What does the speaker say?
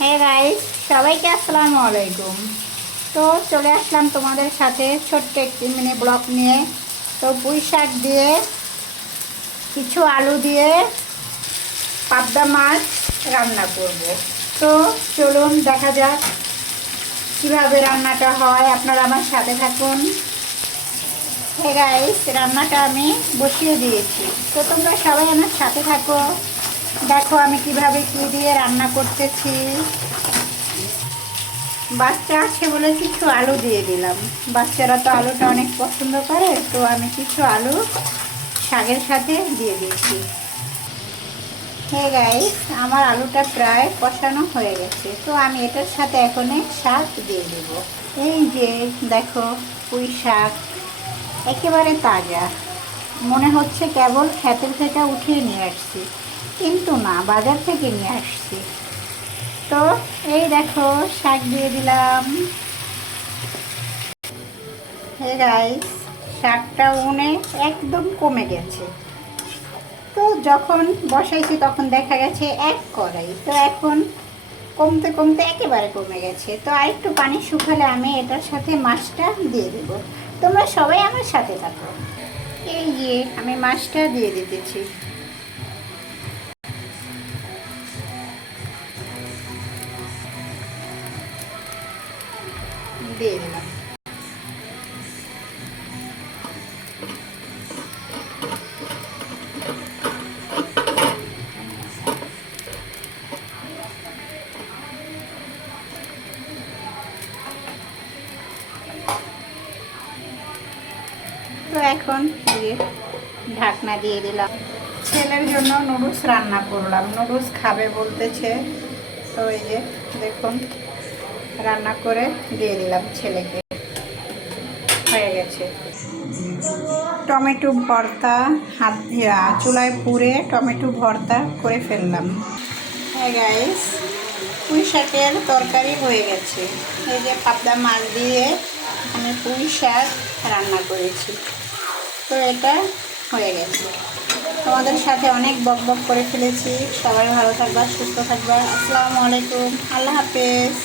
Hey guys, সবাইকে আসসালামু আলাইকুম। তো চলে আসলাম তোমাদের সাথে ছোট্ট একটি মিনি ব্লগ নিয়ে। তো পুঁই শাক দিয়ে, কিছু আলু দিয়ে পাবদা মাছ রান্না করব। তো চলুন দেখা যাক কীভাবে রান্নাটা হয়, আপনারা আমার সাথে থাকুন। হে গাইস, রান্নাটা আমি বসিয়ে দিয়েছি, তো তোমরা সবাই আমার সাথে থাকো। দেখো আমি কিভাবে কি দিয়ে রান্না করতেছি। বাচ্চা আছে বলে কিছু আলু দিয়ে দিলাম। বাচ্চারা তো আলুটা অনেক পছন্দ করে, তো আমি কিছু আলু শাকের সাথে দিয়ে দিয়েছি। হে গাইস, আমার আলুটা প্রায় কষানো হয়ে গেছে, তো আমি এটার সাথে এখন শাক দিয়ে দেব। এই যে দেখো, পুঁই শাক একেবারে তাজা, মনে হচ্ছে কেবল ক্ষেতের থেকে উঠিয়ে নিয়ে আসছি, কিন্তু না, বাজার থেকে নিয়ে আসছি। তো এই দেখো, শাক দিয়ে দিলাম। হে গাইস, শাকটা উনে একদম কমে গেছে। তো যখন বসাইছি তখন দেখা গেছে এক কড়াই, তো এখন কমতে কমতে একেবারে কমে গেছে। তো আরেকটু পানি শুকালে আমি এটার সাথে মাছটা দিয়ে দেব। তোমরা সবাই আমার সাথে থাকো। এই যে আমি মাছটা দিয়ে দিতেছি। দিয়ে দিলাম। তো এখন দিয়ে ঢাকনা দিয়ে দিলাম। ছেলের জন্য নুডলস রান্না করলাম, নুডলস খাবে বলতেছে। তো এই যে দেখুন, রান্না করে দিয়ে দিলাম ছেলেকে। হয়ে গেছে টমেটো ভর্তা, হাত চুলায় পুড়ে টমেটো ভর্তা করে ফেললাম। হ্যাঁ গাইস, পুঁই শাকের তরকারি হয়ে গেছে। এই যে পাবদা মাছ দিয়ে আমি পুঁই শাক রান্না করেছি। তো এটা হয়ে গেছে। তোমাদের সাথে অনেক বক বক করে ফেলেছি। সবাই ভালো থাকবা, সুস্থ থাকবা। আসসালামু আলাইকুম, আল্লাহ হাফেজ।